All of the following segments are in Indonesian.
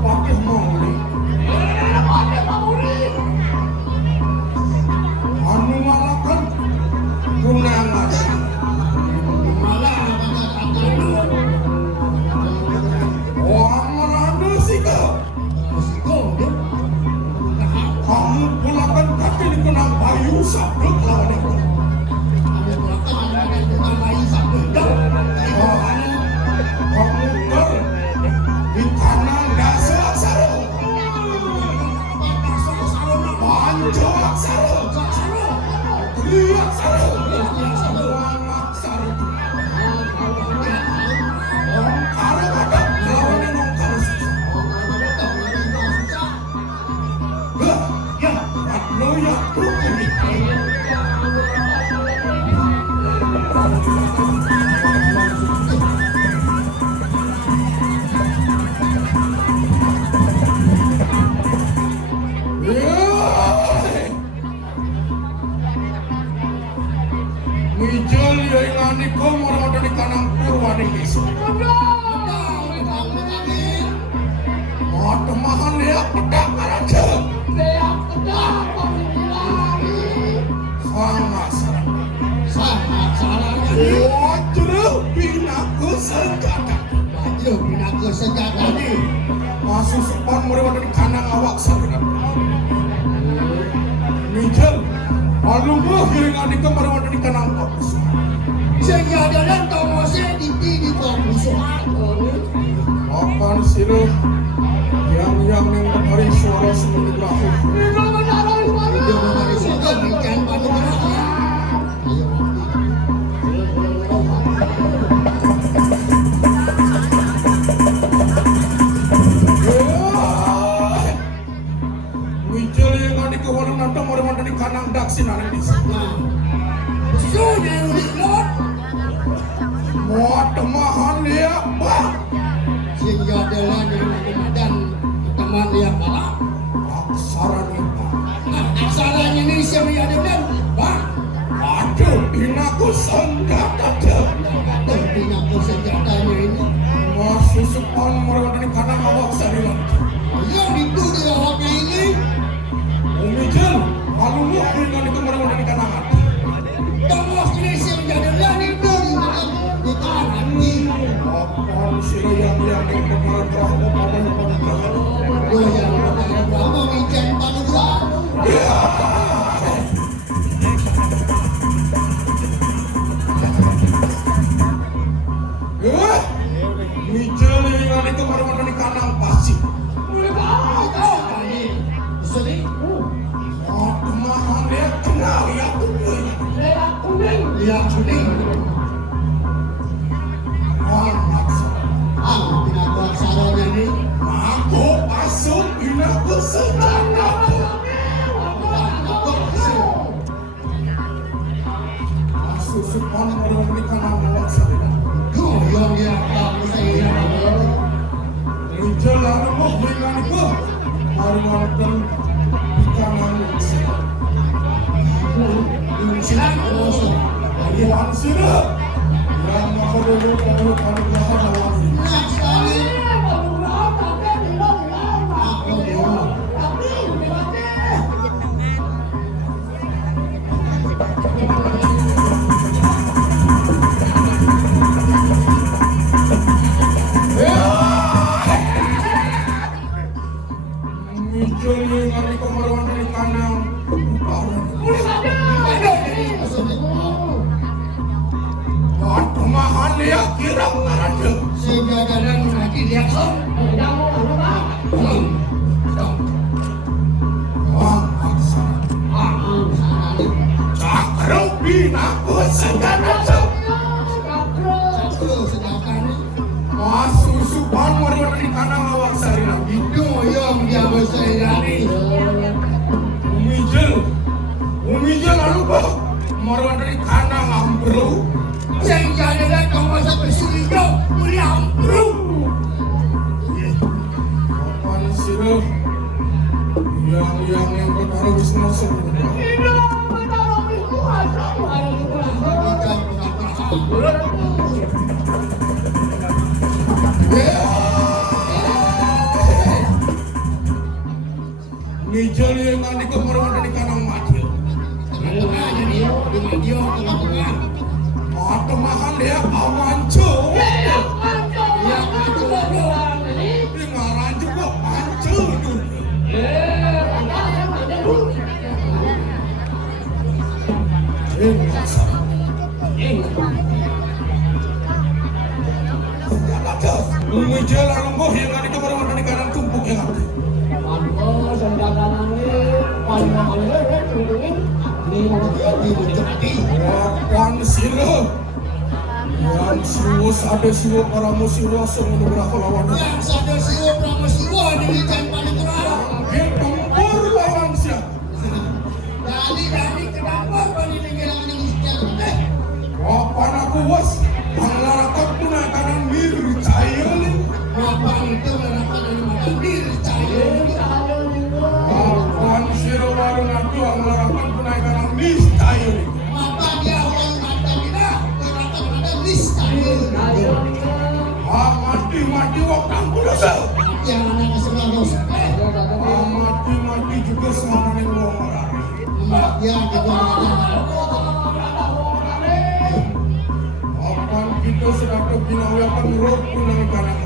Patih Mauli. Patih Mauli. Anu ngalakan Gunangas. Malah Wah, meradu sih kau. Kamu pulakan kaki di kenang bayu sabruk lawan itu. Kamu ker di kanan dasar saru. Panco saru. Lihat saru. Wangak saru. Orang karo ada lawan yang karo susah. Ya, lo ya tuh ini. Mijel ya ingani ko moro dari kanang purwani isu. Mata mahan ya pedak karaja. Sangat salah. Wajru binaku senjata. Jadi masuk sepan moro dari kanang awak sabda. Mijel alu mo ingani ko moro dari kanang kapus. Senjata Tomosnya di kompusuhan. Akan siruh yang mencari suara semuanya lahu. Itu mencari suara bikin pada berapa? Mijel yang ada ke warung nantang orang di kanang daksi nanti. Sudah udah. Mau temahan dia bang. Sehingga adalah dan teman dia malah Aksara nita. aksaranya ini siapa yang ada bang? Aduh, binaku senjata dia. Aduh, binaku senjatanya ini. Masih sepan mereka dari kanang awak sarilan. Yang itu di awaknya ini. Mijel, kalau lu dengan itu mereka dari kanangan. Tomos ini siapa yang ada itu di kanan ini. Apaan sih yang kemarin berapa pada Oh ya, berapa bikin pada dua? Mijel yang itu mereka dari kanang pasti. Sedih. Oh, kemahan dia kenal ya kuning. Lihat kuning. Binaku aksaranya ini. Aku masuk binaku senjata. Masuk sepan mereka dari kanang awak sarilan. Yang dia tahu saya. Mijel lalu mau dengan itu. Marimakan ikan Silakan. Ayuan sini yang mau dulu kalau belakang awak ini. Nah, sekali. Mijel yang ada kemaruan dari kanang. Waktu mahan dia kira mengarah. Sehingga kadang lagi dia kom. Wah, cakro binaku senjata. Masuk supan warga dari kanang awak sarilan. Itu yang dia berselari. Umijel lalu bah. Marwan dari kanang ambro. Sehingga adalah kamu sampai sini jauh. Mulia ambro. Apaan sih lo? Yang bertaruh wisnu sebenarnya. Ngijel yang nanti kemarin di kanang mati. Tengah-tengah jadi di radio tengah-tengah. Atau makan dia amancu. Ya itu doang ini. Ini ngaran juga mancu. Ngijel lembut yang nanti kemarin di kanang tumpuk yang nanti. Wapan sila yang siwos ada siwo para musiwa semudah lawan Yang sadar siwa pramusiwa di Jan Panigurah. dia tempur lawan siapa Dari kenapa panilinggilan ini sejarah? wapan aku was panglarakan punah kanan mirip cahaya ni Apa itu kenapa dari makan diri cahaya? wapan sila warung aku panglarakan punah kanan mirip cahaya ni Mata dia orang mata kita kenapa ada list cahaya? mati waktu aku dosa Jangan ada sebagus. mati juga sama dengan orang marah Ya kita wapan kita sedang kebinawiakan roh punah kanan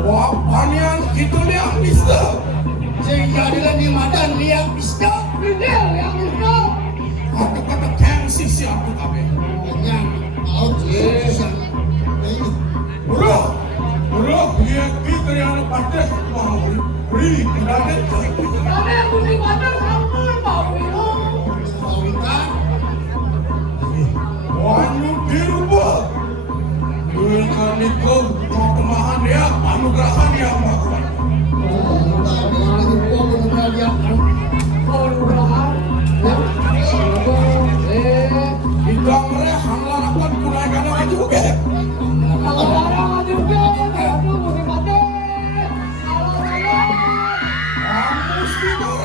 wapan yang kita lihat bisa sehingga dengan dimadan lihat bisa. kata-kata gengsi siapa kami Yang out yes. bro dia kita yang pada mau beri tidak wanyu dirubah dengan itu kemahan dia anugerah yang melakukan tidak mereka melakukan punaikan apa juga kamus tidak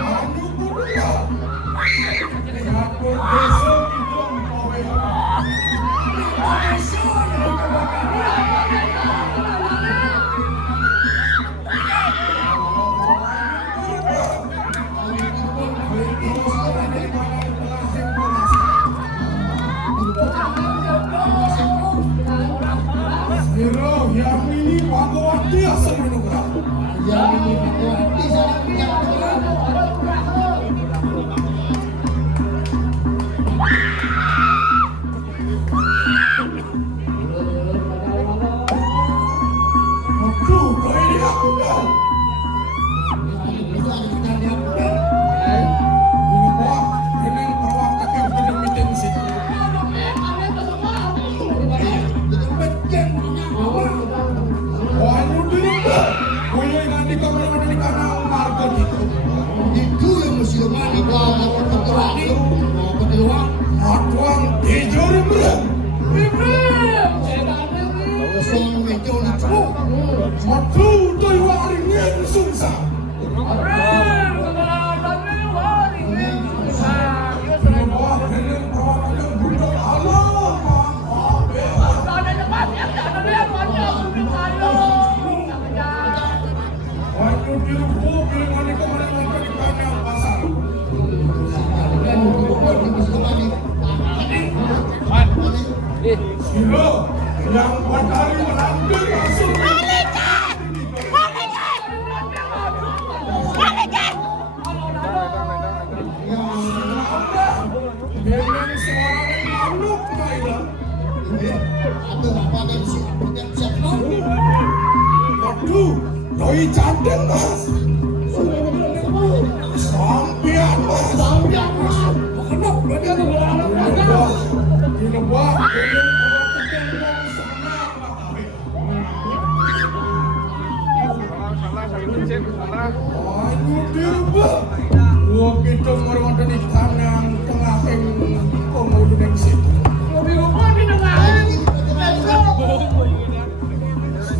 wanyu berdua dengan berdesa kita mengkawin Hero yang ini pagawati asal menugrah. Yang ini hati saya punya. Aku kau ini aku kan. Ini buat ini perwakta yang tidak meeting situ. Wanyu dirubah. Kaya nanti kau berada di kanang marga gitu. Itu yang mesti di bawah peraturan ini. Mau peneluang. Matuang hijau berang. Kosong itu nak cukup. Matu tu waring yang susah. Ini buat ini perwakta yang budak alam. Wanyu dirubah. Bila nanti kau berada di kanang pasar. Dan itu mesti Sila yang padari melantik langsung dengan seorang makhluk Thailand. ada apa yang siap Waduh, doi cantik mas. Sampian mas. Ini buat Wanyu dirubah. Gua kita merawat di tanah tengah yang penghulu yang situ.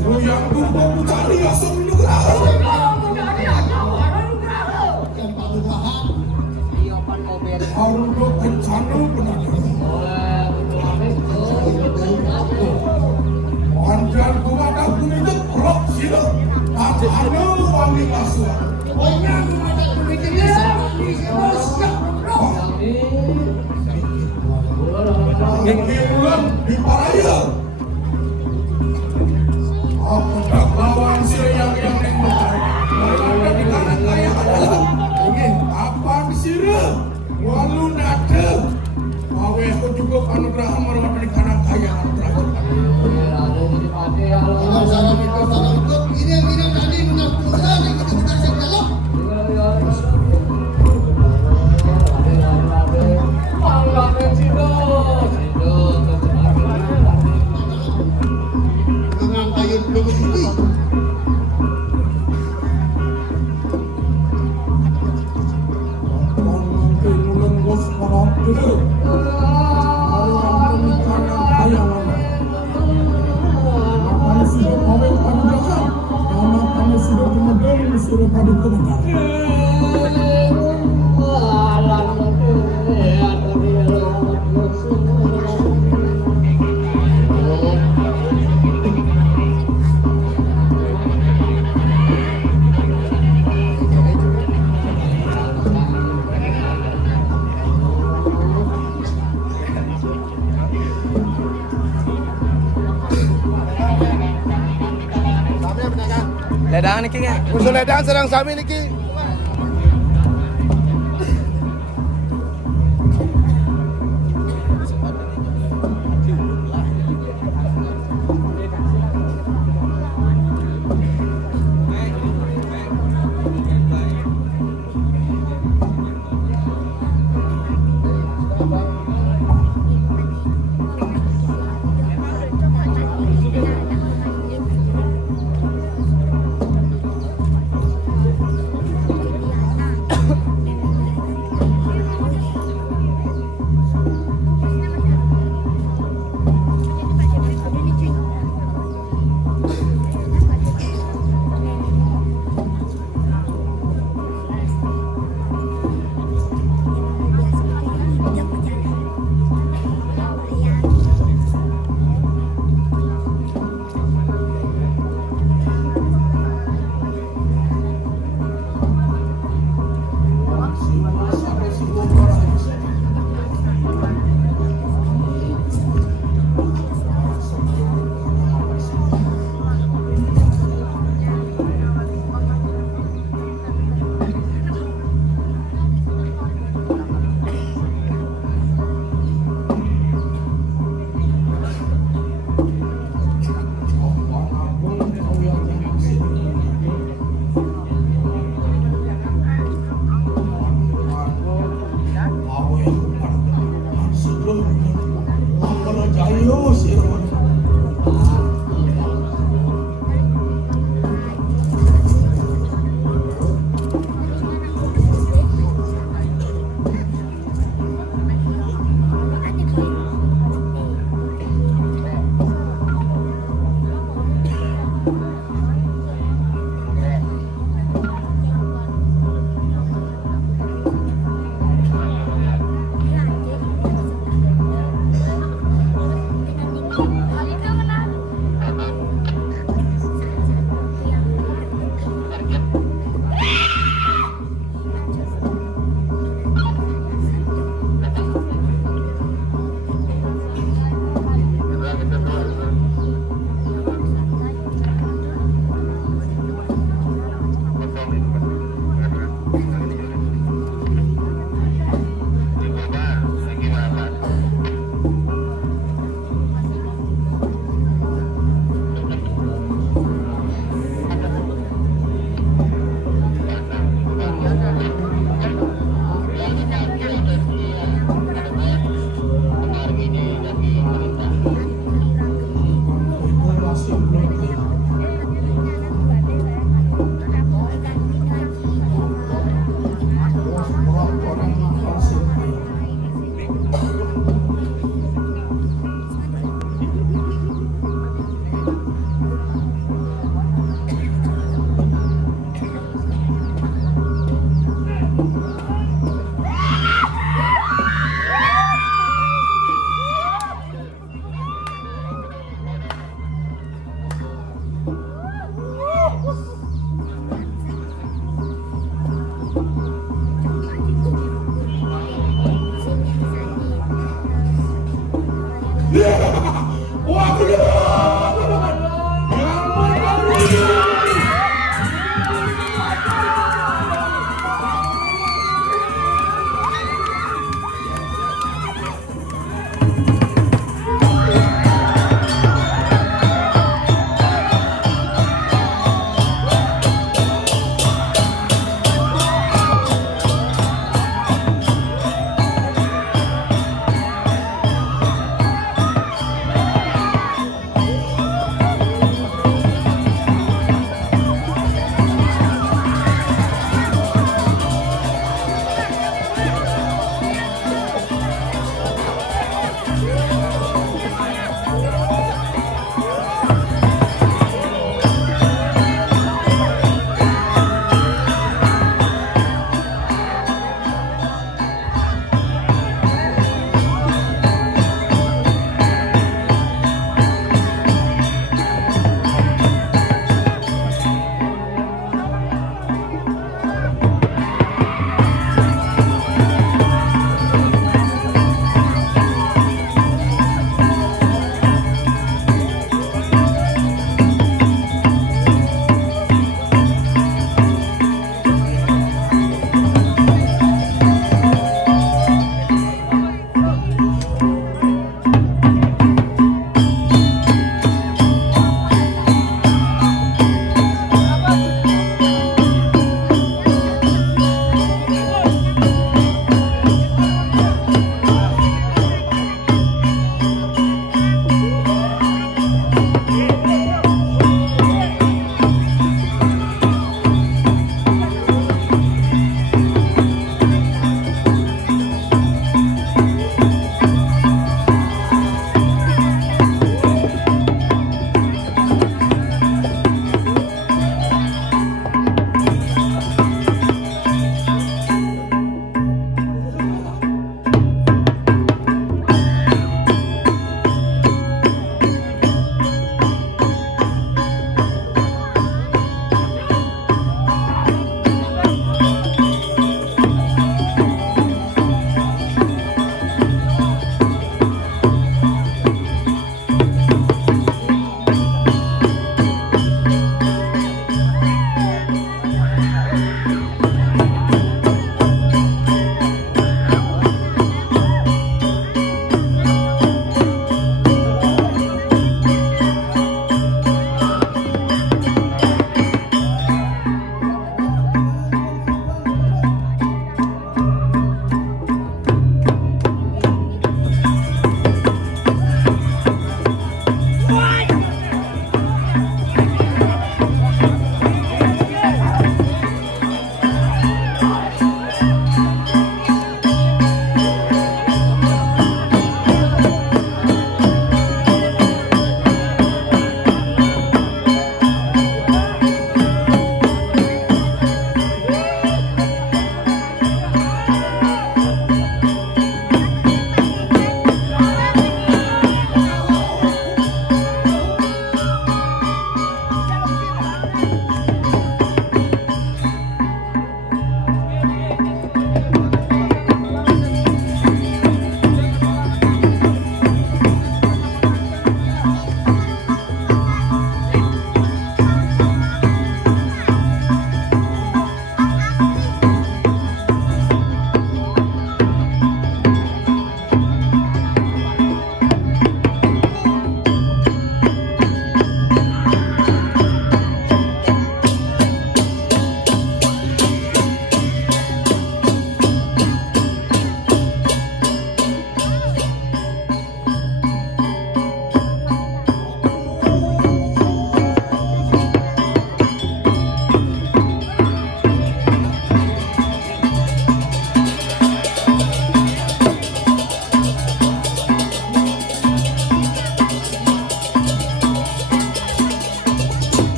Lu yang berubah cari asal menugrah. Harudo kencana benar. aswa. Orang ada pemikiran siap bro. Kikirulan di Paraya. Aku tak lawan siang yang nikmat. Berada di kanan kaya adalah ingin apaan sirah. Walau nada. Awe aku juga anugerah merwata di kanan kaya terakhir. Kalau salah ikut ini tadi benar perusahaan ikut kita dalam. Dengan kayu belum sini. Kikirulan bos para dulu. Kami sudah kawin anugerah. Karena kami sudah kemudian sudah pada komentar. Ledang niki nge. Usul ledang sedang sami niki.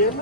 Dek.